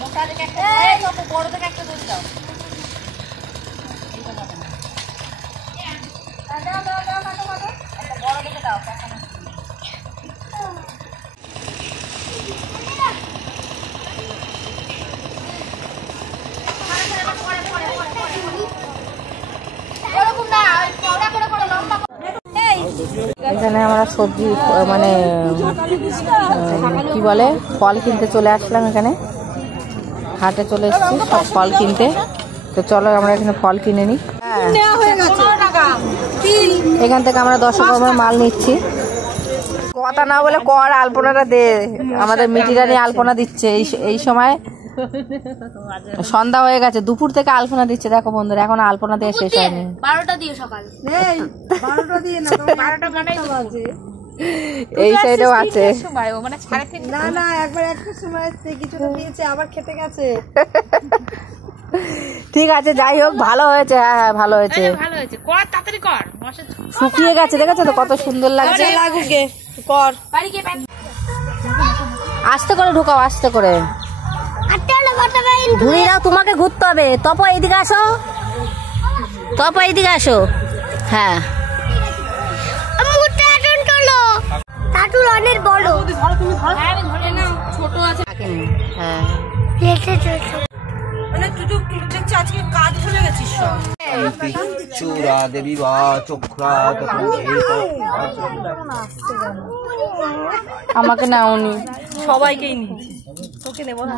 মোটা থেকে একটা বড় থেকে একটা দড়ি দাও। বড় থেকে দাও। এখানে আমরা সবজি মানে কি বলে ফল কিনতে চলে আসলাম। এখানে হাটে চলে এসেছি সব ফল কিনতে। তো চলো আমরা এখানে ফল কিনে নিই। এখান থেকে আমরা 10 রকমের মাল নিচ্ছি। কথা না বলে কর আলপনাটা দে। আমাদের মিটিরানি আলপনা দিচ্ছে এই সময়। সন্ধ্যা হয়ে গেছে, দুপুর থেকে আলপনা দিচ্ছে। দেখো বন্ধুরা, এখন আলপনা দিয়ে শেষ হয়নি। 12টা দিয়ে সকাল 12টা দিয়ে না, 12টা মানে এই সাইডেও আছে। মানে 3:30 না না, একবার একটা সময় কিছুটা দিয়েছে, আবার খেতে গেছে। ঠিক আছে, যাই হোক ভালো হয়েছে। হ্যাঁ হ্যাঁ ভালো হয়েছে, ভালো হয়েছে। কর তাড়াতাড়ি কর, শুকিয়ে গেছে। দেখেছো তো কত সুন্দর লাগছে। লাগুকে কর, বাড়ি গিয়ে আস্তে করে ঢুকাও, আস্তে করে ঘুরে নাও। তোমাকে ঘুরতে হবে। তপো এইদিকে আসো, তপো এইদিকে আসো। হ্যাঁ অনেক বড়। ছোট আছে। হ্যাঁ আজকে কাজ ভুলে গেছিস সব। চূড়া দেবী বা চোখরা আমাকে নাওনি, সবাইকেই নিয়েছি, তোকে নেব না।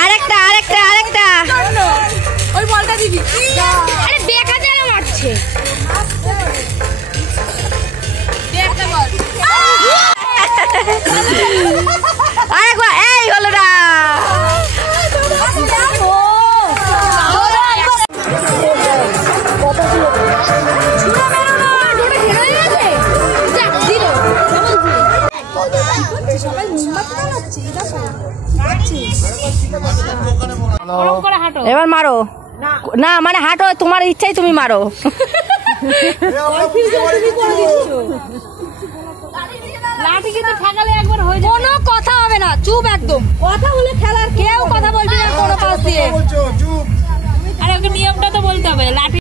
আরেকটা আরেকটা আরেকটা ওই বলটা দিবি। আরে বেকা যায় মারছে। একটা বল। আরেকবার। এই হলো না। এবার মারো না, মানে হাঁটো, তোমার ইচ্ছাই তুমি মারো। লাঠি কিন্তু ঠেকালে একবার হয়ে যাবে। কোনো কথা হবে না, চুপ একদম। কথা বলে খেলার কেউ কথা বলবি না কোনো পাশ দিয়ে। আরে ওকে নিয়মটা তো বলতে হবে। লাঠি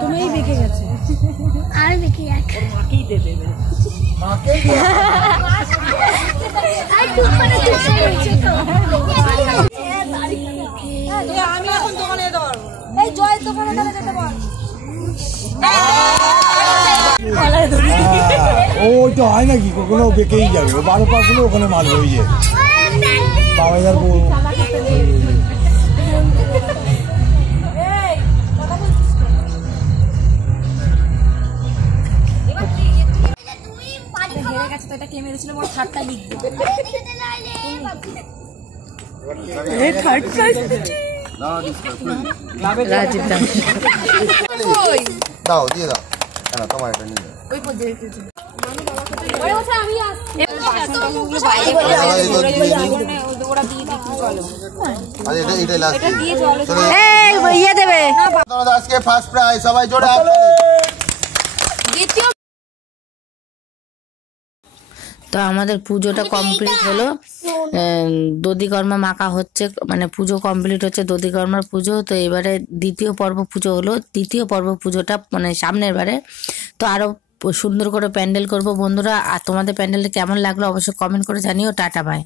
তুমিই বেঁকে গেছে। আর বেঁকে যাচ্ছে, মাকেই দেবে। আমি এখন দোকানে যেতে পারবো। এই জয়ের দোকানে যেতে পারবো। ওইটা হয় নাকি, কখনো বেঁকেই যাবে। 12 গুলো ওখানে মারবে। ওই যে বাবাইদার বউ। হেরে গেছে তো, এটা কে মেরেছিল? মোট 3টা লিখবে। রাজীব দাস দাও, দিয়ে দাও। হ্যাঁ তোমার এটা নিয়ে ইয়ে দেবে। আজকে ফার্স্ট প্রাইজ, সবাই জোরে। তো আমাদের পুজোটা কমপ্লিট হলো। দধিকর্মা মাখা হচ্ছে, মানে পুজো কমপ্লিট হচ্ছে, দধিকর্মার পুজো। তো এবারে দ্বিতীয় পর্ব পুজো হলো। দ্বিতীয় পর্ব পুজোটা মানে সামনের বারে। তো আরো সুন্দর করে প্যান্ডেল করব বন্ধুরা। আর তোমাদের প্যান্ডেলটা কেমন লাগলো অবশ্যই কমেন্ট করে জানিও। Tata bye.